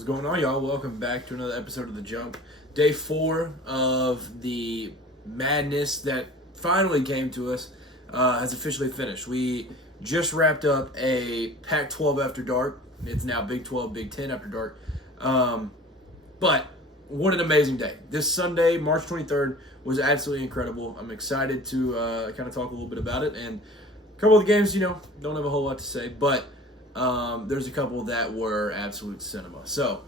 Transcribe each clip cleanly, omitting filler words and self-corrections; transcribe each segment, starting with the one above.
What's going on, y'all? Welcome back to another episode of The Jump. Day 4 of the madness that finally came to us has officially finished. We just wrapped up a Pac-12 After Dark. It's now Big 12, Big 10 After Dark. But what an amazing day. This Sunday, March 23rd, was absolutely incredible. I'm excited to kind of talk a little bit about it. And a couple of the games, don't have a whole lot to say, but there's a couple that were absolute cinema. So,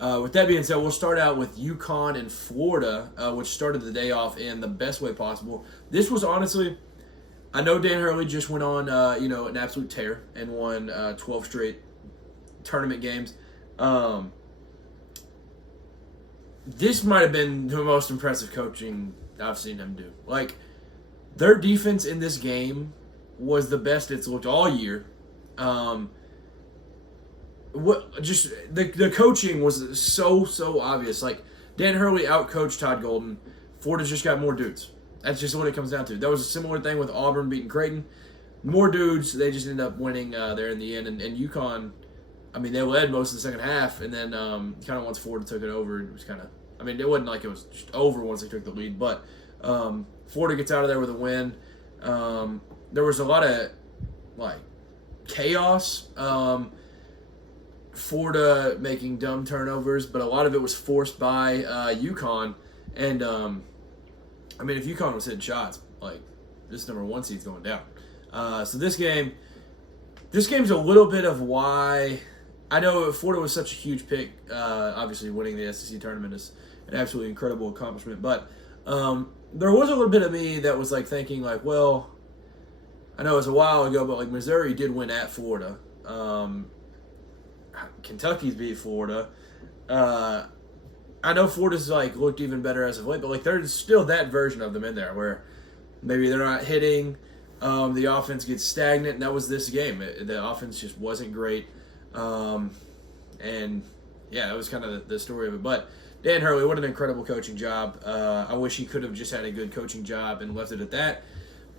with that being said, we'll start out with UConn and Florida, which started the day off in the best way possible. This was honestly, I know Dan Hurley just went on, an absolute tear and won 12 straight tournament games. This might have been the most impressive coaching I've seen him do. Like, their defense in this game was the best it's looked all year. The coaching was so obvious. Like, Dan Hurley outcoached Todd Golden. Florida's just got more dudes. That's just what it comes down to. That was a similar thing with Auburn beating Creighton. More dudes, they just ended up winning there in the end. And UConn, they led most of the second half, and then kind of once Florida took it over, it was kind of, it wasn't like it was just over once they took the lead, but Florida gets out of there with a win. There was a lot of, chaos. Florida making dumb turnovers, but a lot of it was forced by UConn. And, if UConn was hitting shots, this number 1 seed's going down. So this game's a little bit of why I know Florida was such a huge pick. Obviously, winning the SEC tournament is an absolutely incredible accomplishment. But there was a little bit of me that was thinking well, I know it was a while ago, but Missouri did win at Florida. Kentucky's beat Florida. I know Florida's looked even better as of late, but there's still that version of them in there where maybe they're not hitting. The offense gets stagnant, and that was this game. The offense just wasn't great. That was kind of the story of it. But Dan Hurley, what an incredible coaching job. I wish he could have just had a good coaching job and left it at that.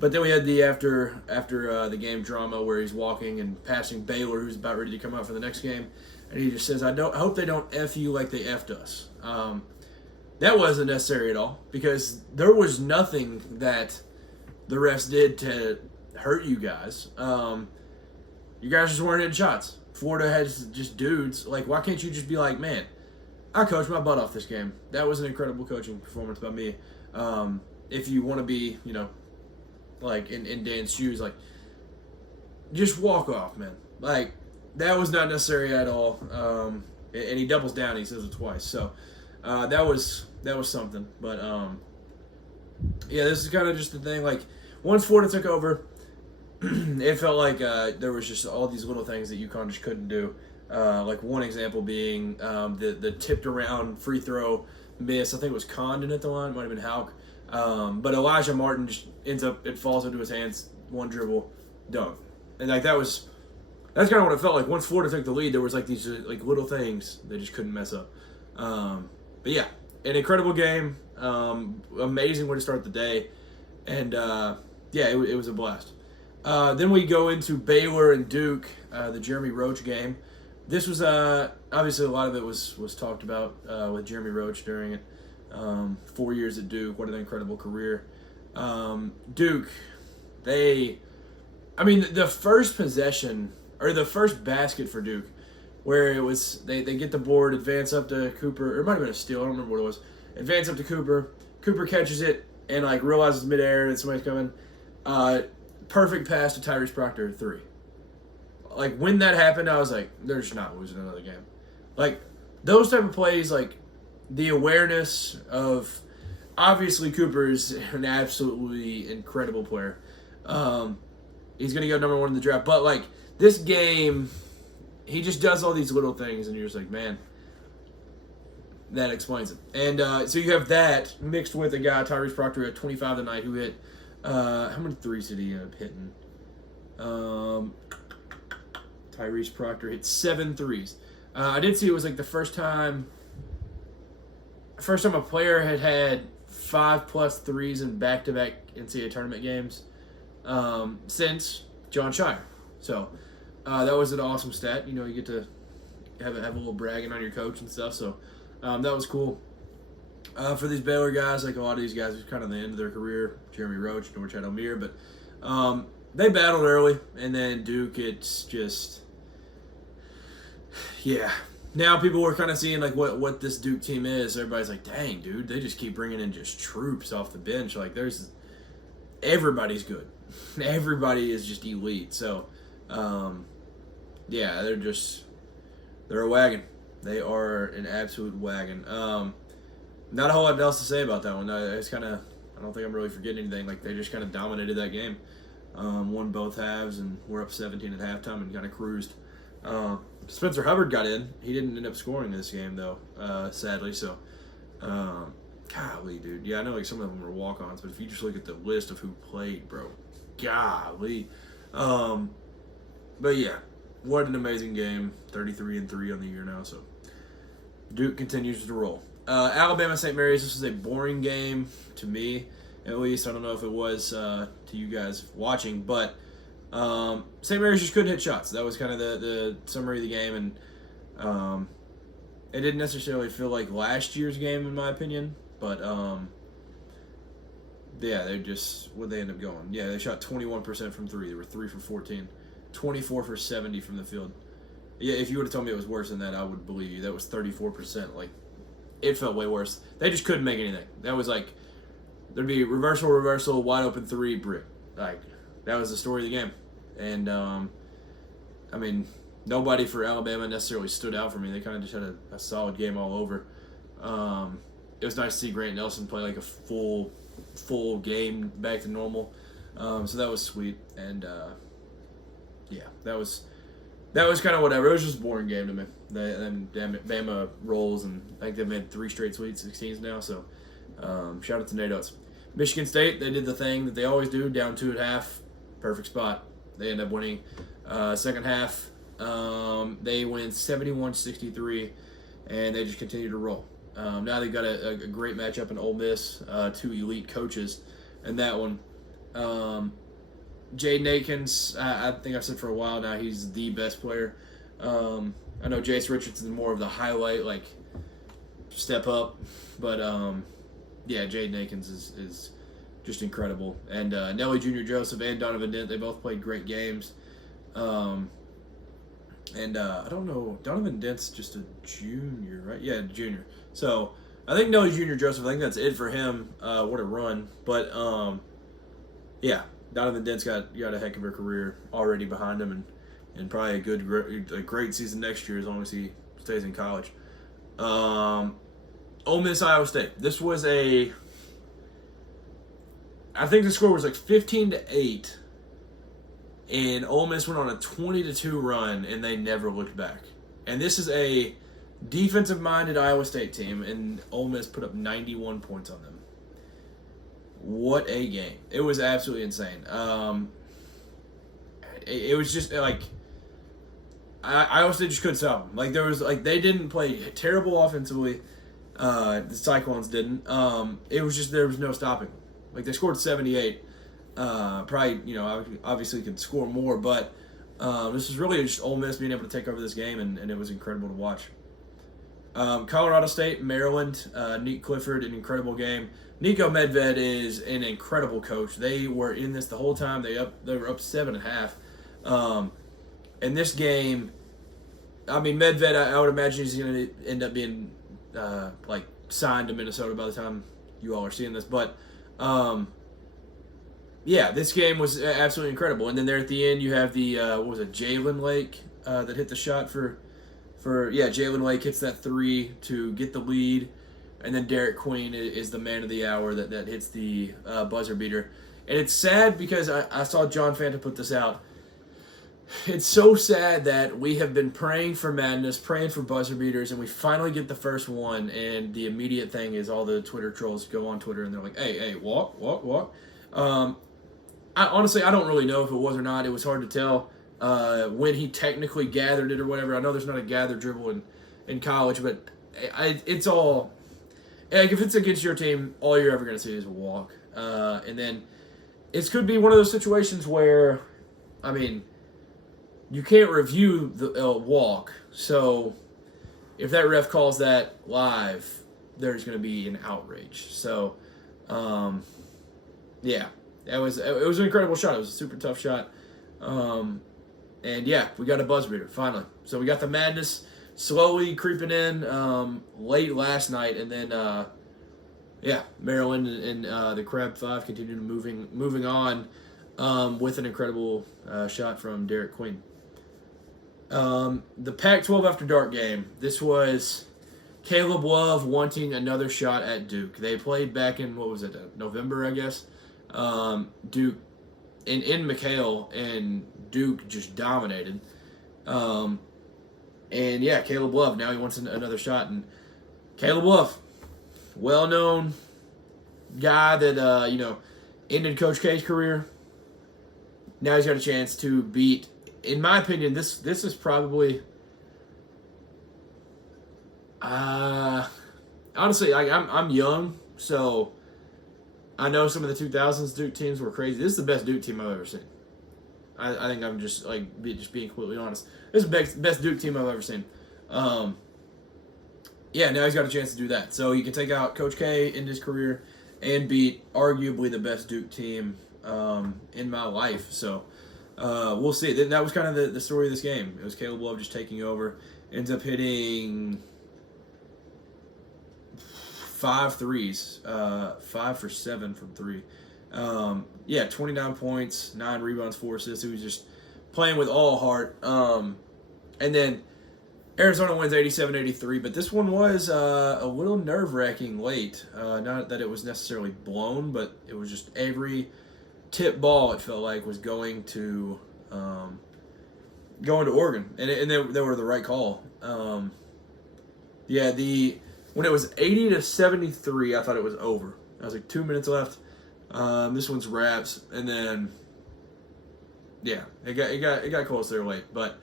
But then we had the after the game drama where he's walking and passing Baylor, who's about ready to come out for the next game, and he just says, I hope they don't F you like they F'd us." That wasn't necessary at all, because there was nothing that the refs did to hurt you guys. You guys just weren't hitting shots. Florida has just dudes. Why can't you just be man, I coached my butt off this game. That was an incredible coaching performance by me. If you want to be, in Dan's shoes, just walk off, man. That was not necessary at all. And he doubles down. He says it twice. So that was something. But this is kind of just the thing. Once Florida took over, it felt like there was just all these little things that UConn just couldn't do. One example being the tipped around free throw miss. I think it was Condon at the line. It might have been Houck. But Elijah Martin just ends up, it falls into his hands, one dribble, dunk. And that's kind of what it felt like. Once Florida took the lead, there was these little things they just couldn't mess up. But yeah, an incredible game, amazing way to start the day, and it was a blast. Then we go into Baylor and Duke, the Jeremy Roach game. This was obviously a lot of it was talked about with Jeremy Roach during it. 4 years at Duke, what an incredible career. Duke, the first possession, or the first basket for Duke, where it was, they get the board, advance up to Cooper, or it might have been a steal, I don't remember what it was, advance up to Cooper catches it, and realizes midair that somebody's coming, perfect pass to Tyrese Proctor, 3. When that happened, I was they're just not losing another game. Those type of plays, the awareness of, obviously Cooper is an absolutely incredible player. He's going to go number 1 in the draft. But, this game, he just does all these little things, and you're just man, that explains it. And so you have that mixed with a guy, Tyrese Proctor, at 25 tonight, who hit, how many threes did he end up hitting? Tyrese Proctor hit 7 threes. I did see it was the first time a player had 5+ threes in back-to-back NCAA tournament games since John Shire. So that was an awesome stat. You get to have a little bragging on your coach and stuff. So that was cool. For these Baylor guys, like a lot of these guys, it's kind of the end of their career. Jeremy Roach, Norchad Omier, but they battled early, and then Duke, it's just, yeah. Now people were kind of seeing like what this Duke team is. Everybody's like, dang, dude, they just keep bringing in just troops off the bench. Like everybody's good. Everybody is just elite. So, yeah, they're a wagon. They are an absolute wagon. Not a whole lot else to say about that one. I don't think I'm really forgetting anything. Like, they just kind of dominated that game. Won both halves, and we're up 17 at halftime and kind of cruised. Spencer Hubbard got in. He didn't end up scoring this game, though, sadly. So, golly, dude. Yeah, I know like some of them were walk-ons, but if you just look at the list of who played, bro, golly. But, yeah, what an amazing game. 33-3 on the year now, so Duke continues to roll. Alabama St. Mary's, this was a boring game to me, at least. I don't know if it was to you guys watching, but St. Mary's just couldn't hit shots. That was kind of the summary of the game, and it didn't necessarily feel like last year's game, in my opinion, but yeah, where'd they end up going? Yeah, they shot 21% from three. They were 3 for 14, 24 for 70 from the field. Yeah, if you would have told me it was worse than that, I would believe you. That was 34%. Like, it felt way worse. They just couldn't make anything. That was like, there'd be reversal, wide open three, brick. Like, that was the story of the game. And, I mean, nobody for Alabama necessarily stood out for me. They kind of just had a solid game all over. It was nice to see Grant Nelson play like a full game back to normal. So that was sweet. And, yeah, that was kind of whatever. It was just a boring game to me. Bama rolls, and I think they've made 3 straight Sweet 16s now. So, shout out to Nate Oates. Michigan State, they did the thing that they always do, down 2 at half. Perfect spot. They end up winning. Second half, they win 71-63, and they just continue to roll. Now they've got a great matchup in Ole Miss, 2 elite coaches in that one. Jaden Akins, I think I've said for a while now, he's the best player. I know Jace Richardson more of the highlight, like, step up. But, yeah, Jaden Akins is just incredible. And Nelly Jr. Joseph and Donovan Dent, they both played great games. And I don't know, Donovan Dent's just a junior, right? Yeah, junior. So I think Nelly Jr. Joseph, I think that's it for him. What a run. But, yeah, Donovan Dent's got a heck of a career already behind him, and probably a great season next year as long as he stays in college. Ole Miss, Iowa State. This was I think the score was like 15-8, and Ole Miss went on a 20-2 run, and they never looked back. And this is a defensive-minded Iowa State team, and Ole Miss put up 91 points on them. What a game. It was absolutely insane. It was just like Iowa State just couldn't stop them. Like, they didn't play terrible offensively. The Cyclones didn't. It was just there was no stopping them. Like, they scored 78. Probably, obviously could score more, but this was really just Ole Miss being able to take over this game, and it was incredible to watch. Colorado State, Maryland, Nick Clifford, an incredible game. Nico Medved is an incredible coach. They were in this the whole time. They were up 7.5. And this game, I mean, Medved, I would imagine he's going to end up being signed to Minnesota by the time you all are seeing this. But yeah, this game was absolutely incredible. And then there at the end, you have the Jalen Lake that hit the shot for Jalen Lake hits that 3 to get the lead. And then Derek Queen is the man of the hour that hits the buzzer beater. And it's sad because I saw John Fanta put this out. It's so sad that we have been praying for madness, praying for buzzer beaters, and we finally get the first one, and the immediate thing is all the Twitter trolls go on Twitter and they're like, hey, walk. I don't really know if it was or not. It was hard to tell when he technically gathered it or whatever. I know there's not a gather dribble in college, but it's all... Like, if it's against your team, all you're ever going to see is a walk. And then it could be one of those situations where, I mean, you can't review the walk. So if that ref calls that live, there's going to be an outrage. So, yeah, it was an incredible shot. It was a super tough shot. And yeah, we got a buzzer beater finally. So we got the madness slowly creeping in late last night, and then yeah, Maryland and the Crab Five continued moving on with an incredible shot from Derek Queen. The Pac-12 After Dark game. This was Caleb Love wanting another shot at Duke. They played back in, what was it, November, I guess. Duke in McHale, and Duke just dominated. And yeah, Caleb Love, now he wants another shot. And Caleb Love, well-known guy that, ended Coach K's career. Now he's got a chance to beat, in my opinion, this is probably, honestly, I'm young, so I know some of the 2000s Duke teams were crazy. This is the best Duke team I've ever seen. I think I'm just being completely honest. This is the best Duke team I've ever seen. Yeah, now he's got a chance to do that. So he can take out Coach K in his career and beat arguably the best Duke team in my life. So we'll see. That was kind of the story of this game. It was Caleb Love just taking over. Ends up hitting 5 threes, 5 for 7 from 3. Yeah, 29 points, 9 rebounds, 4 assists. He was just playing with all heart. And then Arizona wins 87-83, but this one was a little nerve-wracking late. Not that it was necessarily blown, but it was just every tip ball, it felt like, was going to Oregon, and they were the right call. Yeah, when it was 80-73, I thought it was over. I was like 2 minutes left. This one's wraps, and then yeah, it got close there late. But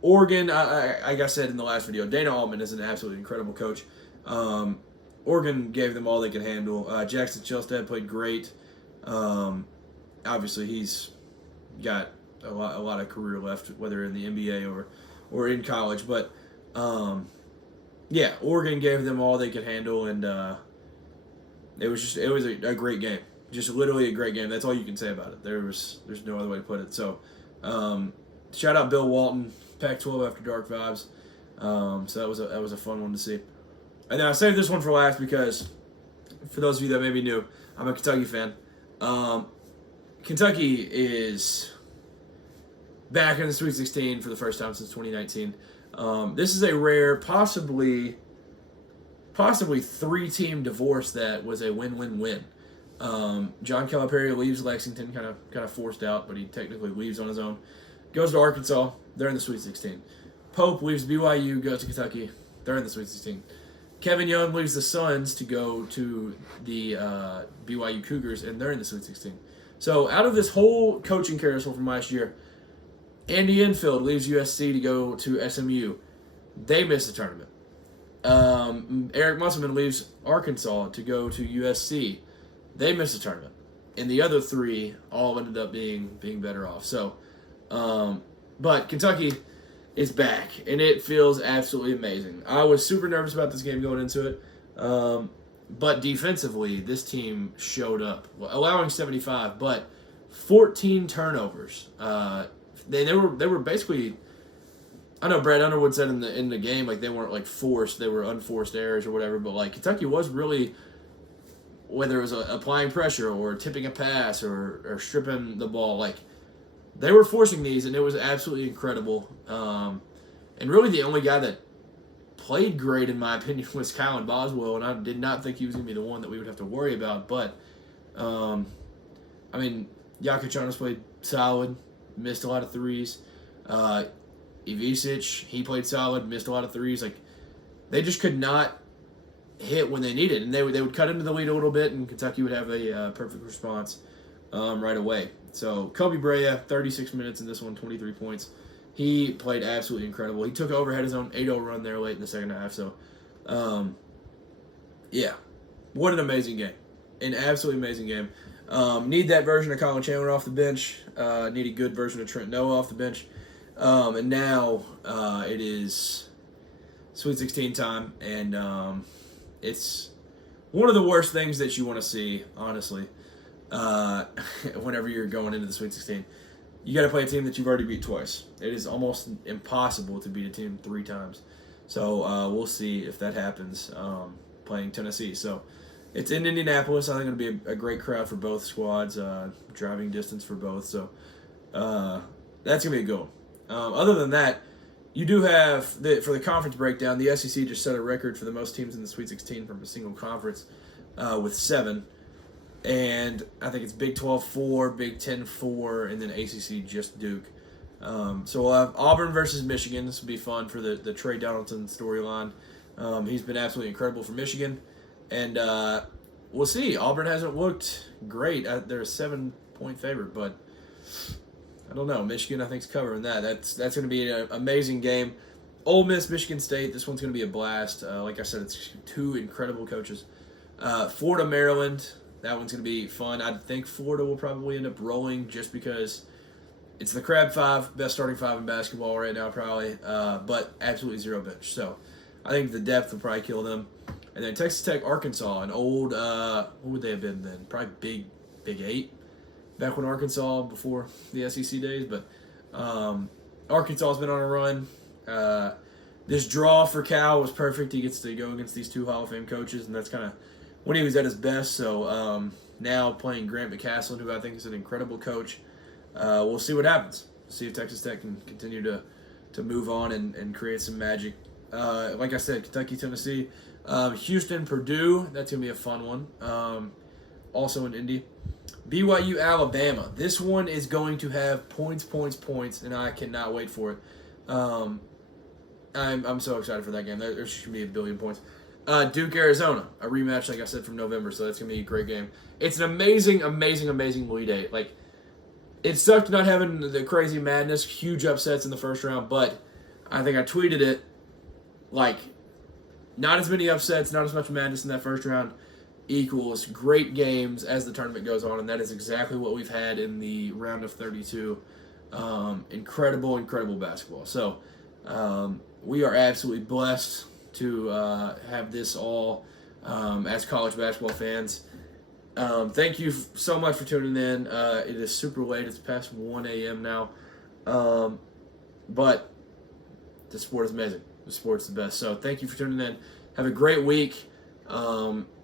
Oregon, like I said in the last video, Dana Altman is an absolutely incredible coach. Oregon gave them all they could handle. Jackson Chelstad played great. Obviously, he's got a lot of career left, whether in the NBA or in college. But yeah, Oregon gave them all they could handle, and it was a great game. Just literally a great game. That's all you can say about it. There's no other way to put it. So shout out Bill Walton, Pac-12 After Dark vibes. So that was a fun one to see. And then I saved this one for last because, for those of you that may be new, I'm a Kentucky fan. Kentucky is back in the Sweet 16 for the first time since 2019. This is a rare, possibly 3-team divorce that was a win-win-win. John Calipari leaves Lexington, kind of forced out, but he technically leaves on his own. Goes to Arkansas. They're in the Sweet 16. Pope leaves BYU, goes to Kentucky. They're in the Sweet 16. Kevin Young leaves the Suns to go to the BYU Cougars, and they're in the Sweet 16. So out of this whole coaching carousel from last year, Andy Enfield leaves USC to go to SMU. They miss the tournament. Eric Musselman leaves Arkansas to go to USC. They miss the tournament. And the other 3 all ended up being better off. So, but Kentucky is back, and it feels absolutely amazing. I was super nervous about this game going into it, but defensively, this team showed up, allowing 75, but 14 turnovers. They were basically, I know Brad Underwood said in the game, like, they weren't like forced, they were unforced errors or whatever, but like Kentucky was really, whether it was applying pressure or tipping a pass or stripping the ball, like, they were forcing these, and it was absolutely incredible. And really the only guy that played great, in my opinion, was Kylan Boswell, and I did not think he was going to be the one that we would have to worry about. But, I mean, Yakuchanis played solid, missed a lot of threes. Ivisic, he played solid, missed a lot of threes. Like, they just could not hit when they needed, and they would cut into the lead a little bit, and Kentucky would have a perfect response right away. So Kobe Brea, 36 minutes in this one, 23 points. He played absolutely incredible. He took over, had his own 8-0 run there late in the second half. So, yeah, what an amazing game. An absolutely amazing game. Need that version of Colin Chandler off the bench. Need a good version of Trent Noah off the bench. And now it is Sweet 16 time, and it's one of the worst things that you want to see, honestly. Whenever you're going into the Sweet 16, you got to play a team that you've already beat twice. It is almost impossible to beat a team 3 times. So we'll see if that happens playing Tennessee. So it's in Indianapolis. I think it'll be a great crowd for both squads, driving distance for both. So that's going to be a good one. Other than that, you do have, for the conference breakdown, the SEC just set a record for the most teams in the Sweet 16 from a single conference with 7. And I think it's Big 12 4, Big 10 4, and then ACC just Duke. So we'll have Auburn versus Michigan. This will be fun for the Trey Donaldson storyline. He's been absolutely incredible for Michigan. And we'll see. Auburn hasn't looked great. They're a 7-point favorite, but I don't know. Michigan, I think, is covering that. That's going to be an amazing game. Ole Miss, Michigan State. This one's going to be a blast. Like I said, it's 2 incredible coaches. Florida, Maryland. That one's going to be fun. I think Florida will probably end up rolling just because it's the Crab 5, best starting 5 in basketball right now, probably, but absolutely 0 bench. So I think the depth will probably kill them. And then Texas Tech, Arkansas, an old, what would they have been then? Probably Big 8, back when Arkansas, before the SEC days. But Arkansas has been on a run. This draw for Cal was perfect. He gets to go against these 2 Hall of Fame coaches, and that's kind of when he was at his best. So now playing Grant McCasland, who I think is an incredible coach. We'll see what happens. See if Texas Tech can continue to move on and create some magic. Like I said, Kentucky, Tennessee, Houston, Purdue. That's going to be a fun one. Also in Indy. BYU, Alabama. This one is going to have points, and I cannot wait for it. I'm so excited for that game. There should be a billion points. Duke, Arizona, a rematch, like I said, from November, so that's going to be a great game. It's an amazing Elite Eight. Like, it sucked not having the crazy madness, huge upsets in the first round, but I think I tweeted it, like, not as many upsets, not as much madness in that first round equals great games as the tournament goes on, and that is exactly what we've had in the round of 32. Incredible basketball. So, we are absolutely blessed to have this all as college basketball fans. Thank you so much for tuning in. It is super late. It's past 1 a.m. now. But the sport is amazing. The sport's the best. So thank you for tuning in. Have a great week.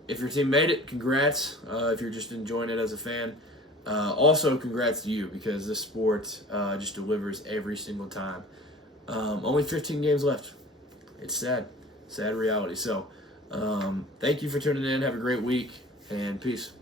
If your team made it, congrats. If you're just enjoying it as a fan, also congrats to you, because this sport just delivers every single time. Only 15 games left. It's sad reality. So thank you for tuning in. Have a great week, and peace.